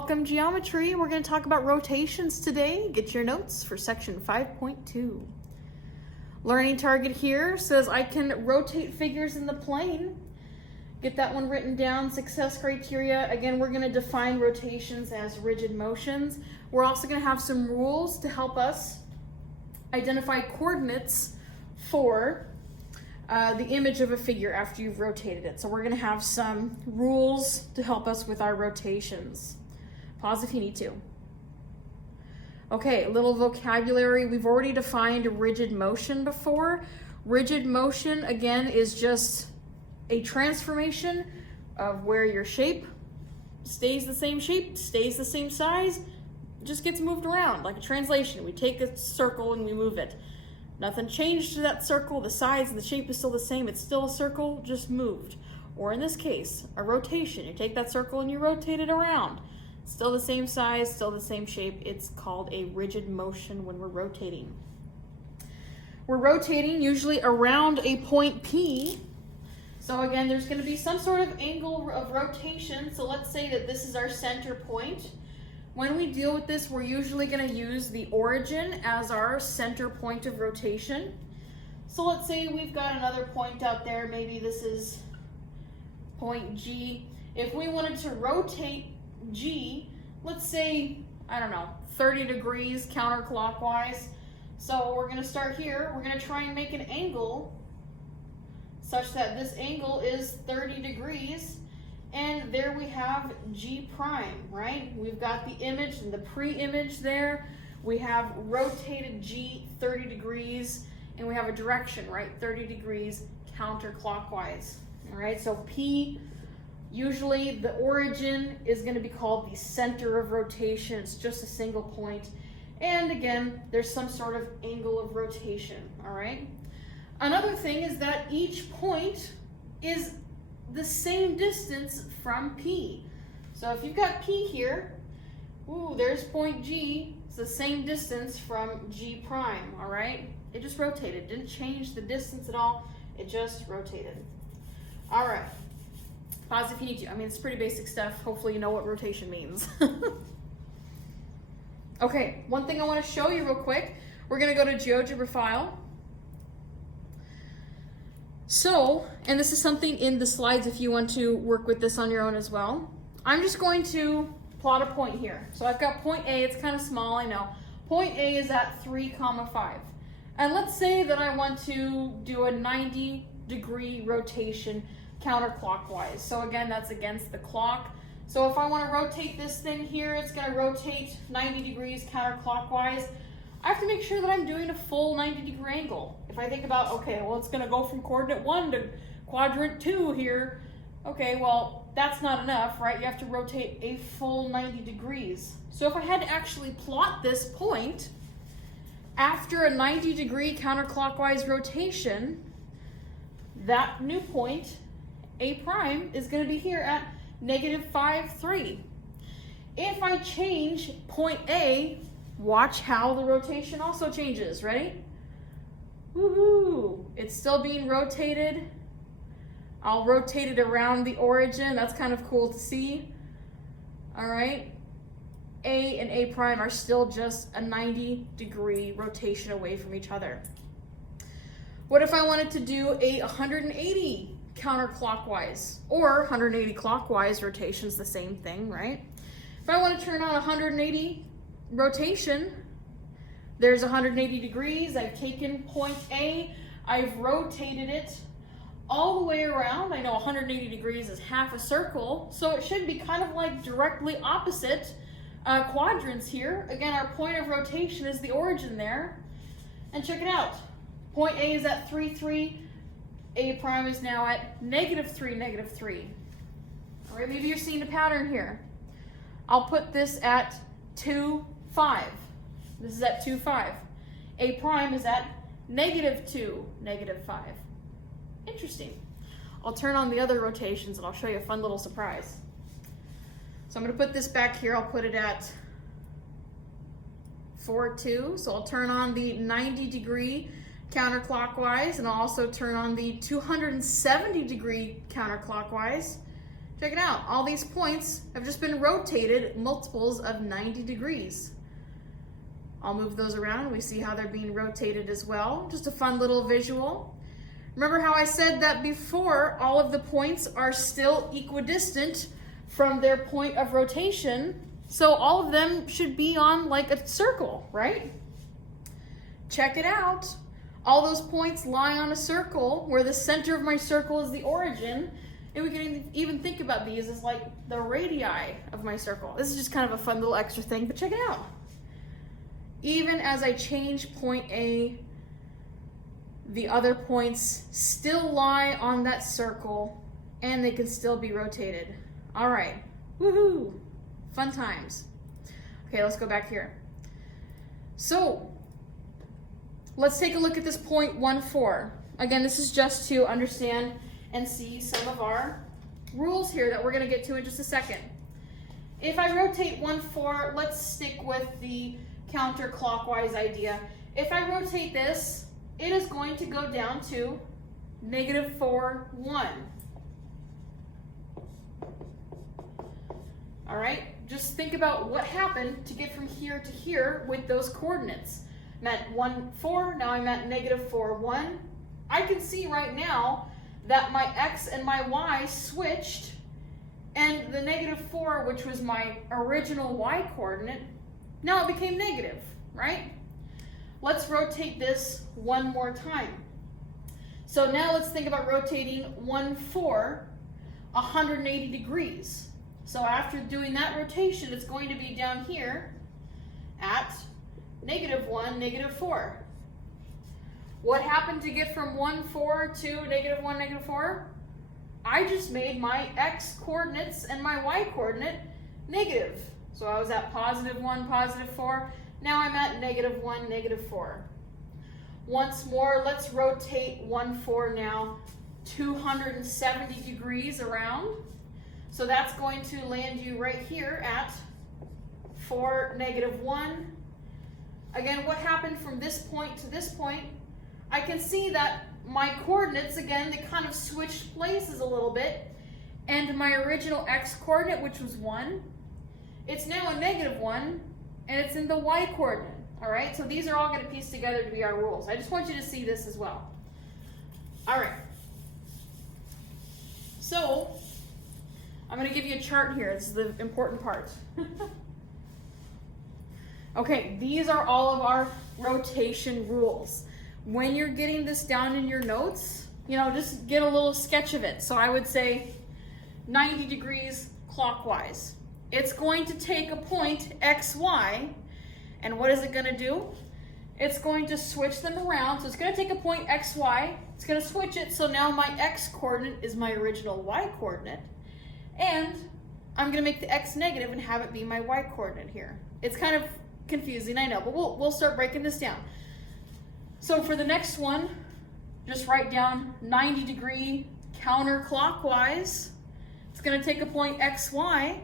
welcome geometry. We're going to talk about rotations today. Get your notes for section 5.2. Learning target here says I can rotate figures in the plane. Get that one written down. Success criteria. Again, we're going to define rotations as rigid motions. We're also going to have some rules to help us identify coordinates for the image of a figure after you've rotated it. So we're going to have some rules to help us with our rotations. Pause if you need to. Okay, a little vocabulary. We've already defined rigid motion before. Rigid motion, again, is just a transformation of where your shape stays the same shape, stays the same size, just gets moved around like a translation. We take a circle and we move it. Nothing changed to that circle. The size and the shape is still the same. It's still a circle, just moved. Or in this case, a rotation. You take that circle and you rotate it around. Still the same size, still the same shape. It's called a rigid motion when we're rotating. We're rotating usually around a point P. So again, there's going to be some sort of angle of rotation. So let's say that this is our center point. When we deal with this, we're usually going to use the origin as our center point of rotation. So let's say we've got another point out there. Maybe this is point G. If we wanted to rotate G, let's say, I don't know, 30 degrees counterclockwise. So we're going to start here. We're going to try and make an angle such that this angle is 30 degrees. And there we have G prime, right? We've got the image and the pre-image there. We have rotated G 30 degrees, and we have a direction, right? 30 degrees counterclockwise, all right? So P, usually the origin is going to be called the center of rotation. It's just a single point. And again, there's some sort of angle of rotation, all right? Another thing is that each point is the same distance from P. So if you've got P here, there's point G. It's the same distance from G prime, all right? It just rotated. Didn't change the distance at all. It just rotated. All right. Pause if you need to. I mean, it's pretty basic stuff. Hopefully you know what rotation means. Okay, one thing I want to show you real quick. We're going to go to GeoGebra file. So, and this is something in the slides if you want to work with this on your own as well. I'm just going to plot a point here. So I've got point A, it's kind of small, I know. Point A is at 3,5. And let's say that I want to do a 90-degree rotation counterclockwise. So again, that's against the clock. So if I want to rotate this thing here, it's going to rotate 90 degrees counterclockwise. I have to make sure that I'm doing a full 90-degree angle. If I think about, okay, well, it's going to go from coordinate 1 to quadrant 2 here. Okay, well, that's not enough, right? You have to rotate a full 90 degrees. So if I had to actually plot this point after a 90-degree counterclockwise rotation, that new point, A prime, is going to be here at -5,3. If I change point A, watch how the rotation also changes. Ready? Woohoo! It's still being rotated. I'll rotate it around the origin. That's kind of cool to see. All right. A and A prime are still just a 90-degree rotation away from each other. What if I wanted to do a 180 counterclockwise or 180 clockwise? Rotation's the same thing, right? If I want to turn on 180 rotation, there's 180 degrees. I've taken point A, I've rotated it all the way around. I know 180 degrees is half a circle, so it should be kind of like directly opposite quadrants here. Again, our point of rotation is the origin there. And check it out. Point A is at 3,3. A prime is now at -3, -3. All right, maybe you're seeing a pattern here. I'll put this at 2,5. This is at 2,5. A prime is at -2, -5. Interesting. I'll turn on the other rotations and I'll show you a fun little surprise. So I'm going to put this back here. I'll put it at 4,2. So I'll turn on the 90-degree counterclockwise, and I'll also turn on the 270-degree counterclockwise. Check it out. All these points have just been rotated multiples of 90 degrees. I'll move those around. We see how they're being rotated as well. Just a fun little visual. Remember how I said that before, all of the points are still equidistant from their point of rotation. So all of them should be on like a circle, right? Check it out. All those points lie on a circle where the center of my circle is the origin. And we can even think about these as like the radii of my circle. This is just kind of a fun little extra thing, but check it out. Even as I change point A, the other points still lie on that circle and they can still be rotated. All right, woohoo, fun times. Okay, let's go back here. So let's take a look at this point 1, 4. Again, this is just to understand and see some of our rules here that we're gonna get to in just a second. If I rotate 1, 4, let's stick with the counterclockwise idea. If I rotate this, it is going to go down to -4, 1. All right, just think about what happened to get from here to here with those coordinates. I'm at 1, 4, now I'm at -4, 1. I can see right now that my x and my y switched, and the -4, which was my original y coordinate, now it became negative, right? Let's rotate this one more time. So now let's think about rotating 1, 4, 180 degrees. So after doing that rotation, it's going to be down here at -1, -4. What happened to get from 1, 4 to -1, -4? I just made my x coordinates and my y coordinate negative. So I was at +1, +4. Now I'm at -1, -4. Once more, let's rotate 1, 4 now 270 degrees around. So that's going to land you right here at 4, -1. Again, what happened from this point to this point? I can see that my coordinates, again, they kind of switched places a little bit. And my original x coordinate, which was 1, it's now a -1, and it's in the y coordinate. All right, so these are all going to piece together to be our rules. I just want you to see this as well. All right. So I'm going to give you a chart here. This is the important part. Okay, these are all of our rotation rules. When you're getting this down in your notes, you know, just get a little sketch of it. So I would say 90 degrees clockwise. It's going to take a point XY, and what is it going to do? It's going to switch them around. So it's going to take a point XY, it's going to switch it, so now my X coordinate is my original Y coordinate, and I'm going to make the X negative and have it be my Y coordinate here. It's kind of confusing, I know, but we'll start breaking this down. So for the next one, just write down 90 degree counterclockwise. It's going to take a point XY,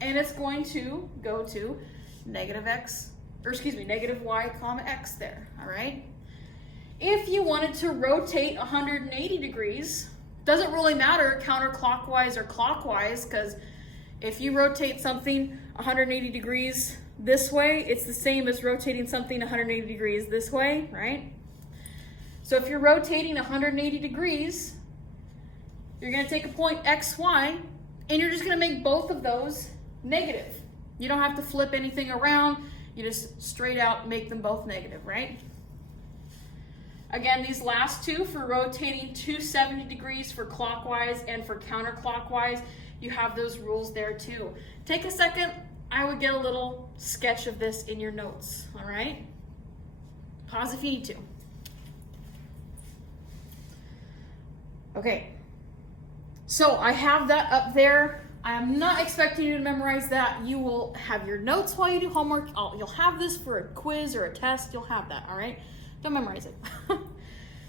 and it's going to go to negative y comma x there, all right? If you wanted to rotate 180 degrees, doesn't really matter counterclockwise or clockwise, because if you rotate something 180 degrees this way, it's the same as rotating something 180 degrees this way, right? So if you're rotating 180 degrees, you're going to take a point XY, and you're just going to make both of those negative. You don't have to flip anything around. You just straight out make them both negative, right? Again, these last two for rotating 270 degrees for clockwise and for counterclockwise, you have those rules there too. Take a second. I would get a little sketch of this in your notes, all right? Pause if you need to. Okay, so I have that up there. I'm not expecting you to memorize that. You will have your notes while you do homework. You'll have this for a quiz or a test. You'll have that, all right? Don't memorize it.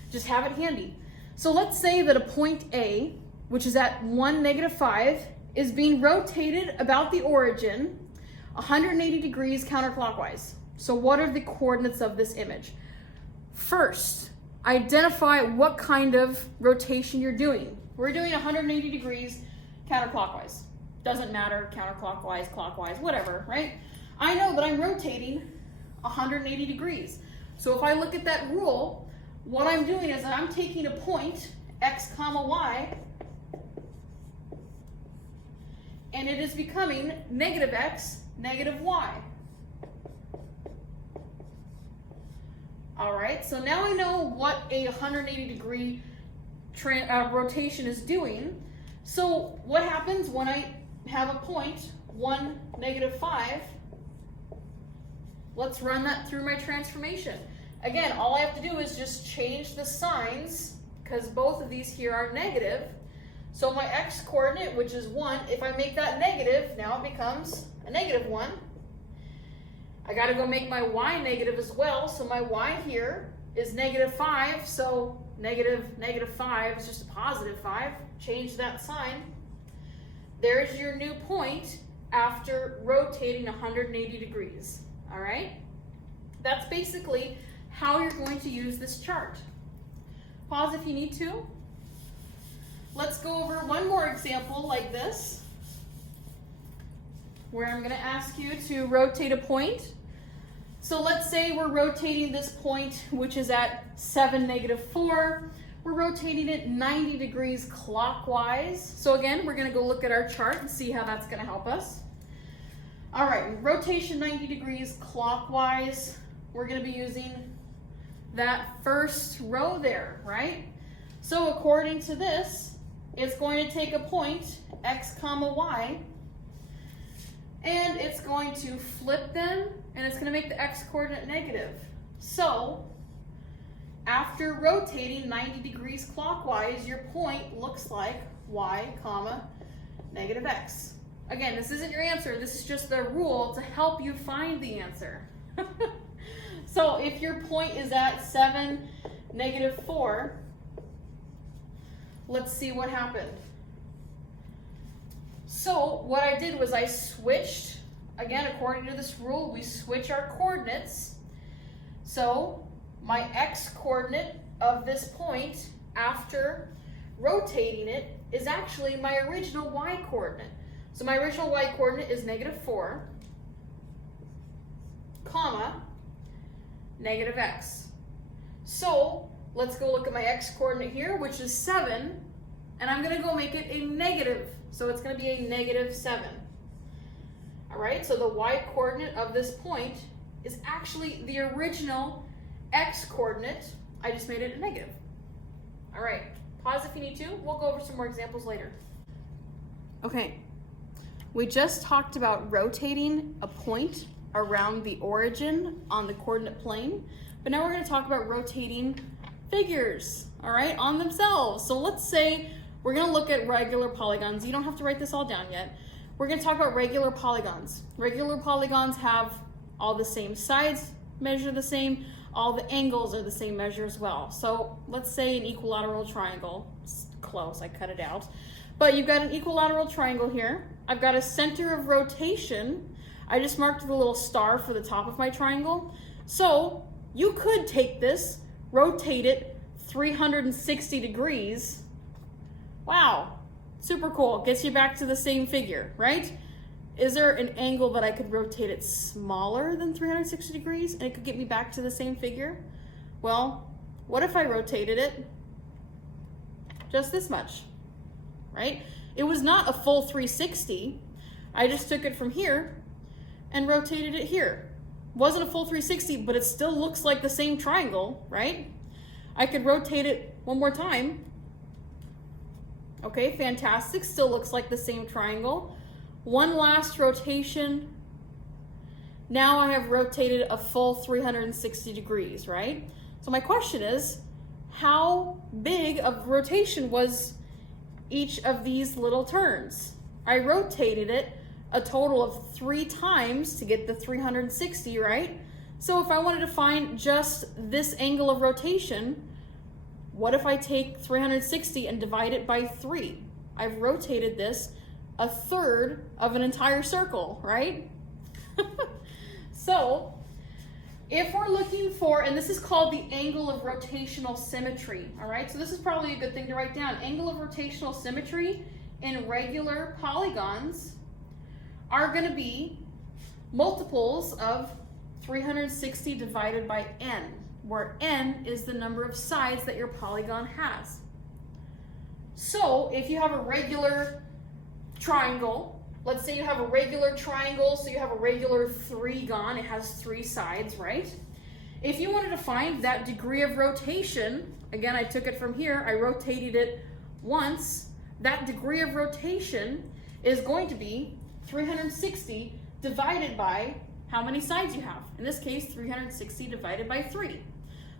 Just have it handy. So let's say that a point A, which is at 1, -5, is being rotated about the origin 180 degrees counterclockwise. So what are the coordinates of this image? First, identify what kind of rotation you're doing. We're doing 180 degrees counterclockwise. Doesn't matter, counterclockwise, clockwise, whatever, right? I know that I'm rotating 180 degrees. So if I look at that rule, what I'm doing is that I'm taking a point, x comma y, and it is becoming negative x, negative y. All right, so now I know what a 180 degree rotation is doing. So what happens when I have a point, 1, negative 5? Let's run that through my transformation. Again, all I have to do is just change the signs, because both of these here are negative. So my x coordinate, which is 1, if I make that negative, now it becomes a negative 1. I got to go make my y negative as well. So my y here is negative 5. So negative 5 is just a positive 5. Change that sign. There's your new point after rotating 180 degrees. All right? That's basically how you're going to use this chart. Pause if you need to. Let's go over one more example like this, where I'm going to ask you to rotate a point. So let's say we're rotating this point, which is at 7, negative 4. We're rotating it 90 degrees clockwise. So again, we're going to go look at our chart and see how that's going to help us. All right, rotation 90 degrees clockwise. We're going to be using that first row there, right? So according to this, it's going to take a point, x comma y, and it's going to flip them, and it's going to make the x coordinate negative. So after rotating 90 degrees clockwise, your point looks like y comma negative x. Again, this isn't your answer. This is just the rule to help you find the answer. So if your point is at 7, negative 4, let's see what happened. So what I did was I switched, again, according to this rule, we switch our coordinates. So my x coordinate of this point after rotating it is actually my original y coordinate. So my original y coordinate is negative 4, comma, negative x. So let's go look at my x coordinate here, which is 7, and I'm going to go make it a negative. So it's going to be a negative 7. All right, so the y coordinate of this point is actually the original x coordinate. I just made it a negative. All right, pause if you need to. We'll go over some more examples later. Okay, we just talked about rotating a point around the origin on the coordinate plane, but now we're going to talk about rotating figures, all right, on themselves. So let's say we're going to look at regular polygons. You don't have to write this all down yet. We're going to talk about regular polygons. Regular polygons have all the same sides, measure the same, all the angles are the same measure as well. So let's say an equilateral triangle. It's close, I cut it out. But you've got an equilateral triangle here. I've got a center of rotation. I just marked the little star for the top of my triangle. So you could take this, rotate it 360 degrees. Wow, super cool. Gets you back to the same figure, right? Is there an angle that I could rotate it smaller than 360 degrees and it could get me back to the same figure? Well, what if I rotated it just this much, right? It was not a full 360. I just took it from here and rotated it here. Wasn't a full 360, but it still looks like the same triangle, right? I could rotate it one more time. Okay, fantastic. Still looks like the same triangle. One last rotation. Now I have rotated a full 360 degrees, right? So my question is, how big of rotation was each of these little turns? I rotated it a total of 3 times to get the 360, right? So if I wanted to find just this angle of rotation, what if I take 360 and divide it by 3? I've rotated this a third of an entire circle, right? So if we're looking for, and this is called the angle of rotational symmetry, all right? So this is probably a good thing to write down. Angle of rotational symmetry in regular polygons are going to be multiples of 360 divided by n, where n is the number of sides that your polygon has. So if you have a regular triangle, let's say you have a regular triangle, so you have a regular three-gon, it has 3 sides, right? If you wanted to find that degree of rotation, again, I took it from here, I rotated it once, that degree of rotation is going to be 360 divided by how many sides you have. In this case, 360 divided by 3.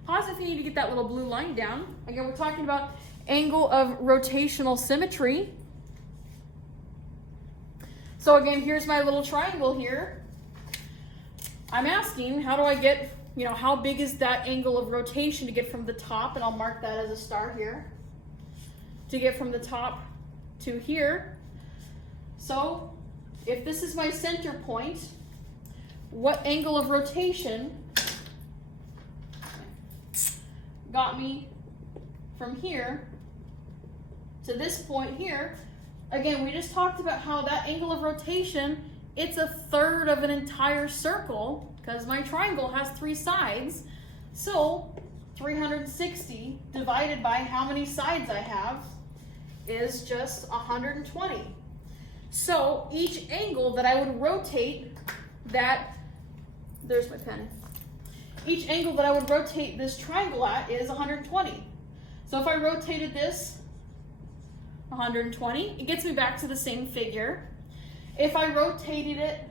Pause if you need to get that little blue line down. Again, we're talking about angle of rotational symmetry. So again, here's my little triangle here. I'm asking, how do I get, how big is that angle of rotation to get from the top, and I'll mark that as a star here, to get from the top to here. So if this is my center point, what angle of rotation got me from here to this point here? Again, we just talked about how that angle of rotation, it's a third of an entire circle because my triangle has 3 sides. So 360 divided by how many sides I have is just 120. So each angle that I would rotate there's my pen. Each angle that I would rotate this triangle at is 120. So if I rotated this 120, it gets me back to the same figure. If I rotated it,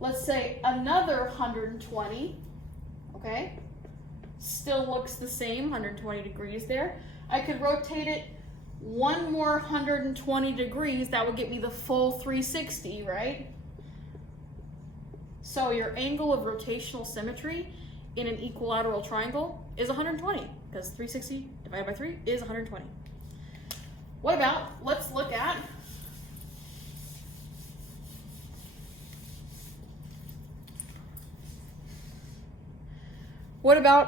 let's say another 120, okay, still looks the same, 120 degrees there. I could rotate it one more 120 degrees, that would get me the full 360, right? So your angle of rotational symmetry in an equilateral triangle is 120, because 360 divided by 3 is 120. What about, let's look at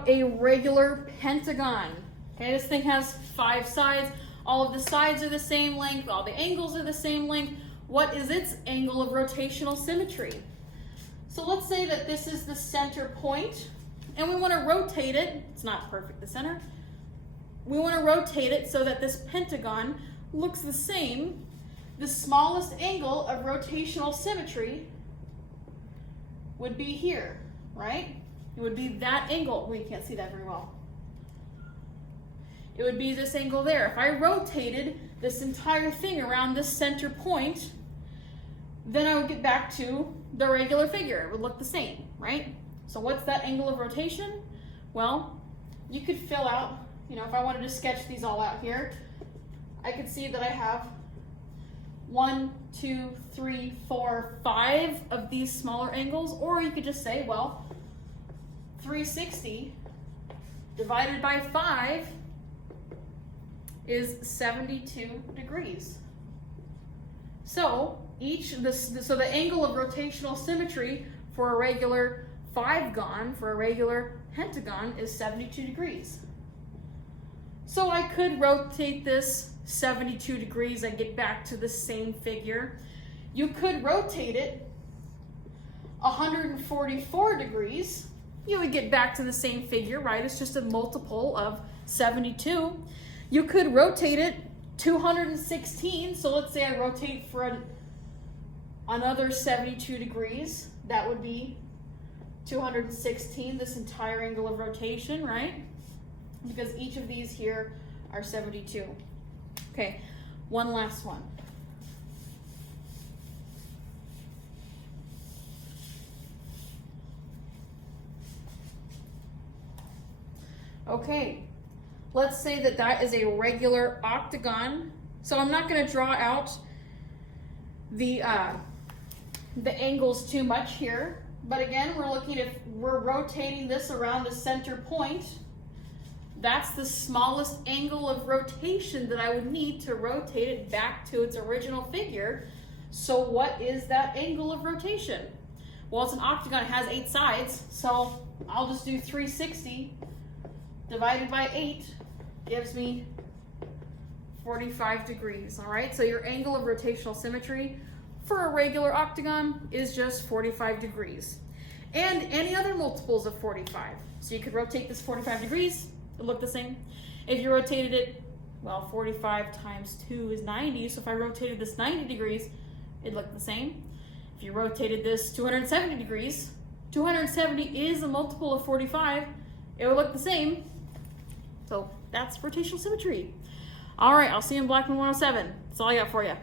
a regular pentagon? Okay, this thing has 5 sides. All of the sides are the same length. All the angles are the same length. What is its angle of rotational symmetry? So let's say that this is the center point, and we want to rotate it. It's not perfect, the center. We want to rotate it so that this pentagon looks the same. The smallest angle of rotational symmetry would be here, right? It would be that angle. Well, you can't see that very well. It would be this angle there. If I rotated this entire thing around this center point, then I would get back to the regular figure. It would look the same, right? So what's that angle of rotation? Well, you could fill out, if I wanted to sketch these all out here, I could see that I have 1, 2, 3, 4, 5 of these smaller angles, or you could just say, well, 360 divided by 5 is 72 degrees. So the angle of rotational symmetry for a regular 5-gon, for a regular pentagon, is 72 degrees. So I could rotate this 72 degrees and get back to the same figure. You could rotate it 144 degrees. You would get back to the same figure, right? It's just a multiple of 72. You could rotate it 216. So let's say I rotate for another 72 degrees. That would be 216, this entire angle of rotation, right? Because each of these here are 72. Okay, one last one. Okay, let's say that is a regular octagon. So I'm not going to draw out the angles too much here. But again, we're rotating this around the center point. That's the smallest angle of rotation that I would need to rotate it back to its original figure. So what is that angle of rotation? Well, it's an octagon, it has 8 sides, so I'll just do 360 divided by 8 gives me 45 degrees, all right? So your angle of rotational symmetry for a regular octagon is just 45 degrees. And any other multiples of 45. So you could rotate this 45 degrees, it'll look the same. If you rotated it, well, 45 times 2 is 90, so if I rotated this 90 degrees, it'd look the same. If you rotated this 270 degrees, 270 is a multiple of 45, it would look the same. So that's rotational symmetry. All right, I'll see you in Blackman 107. That's all I got for you.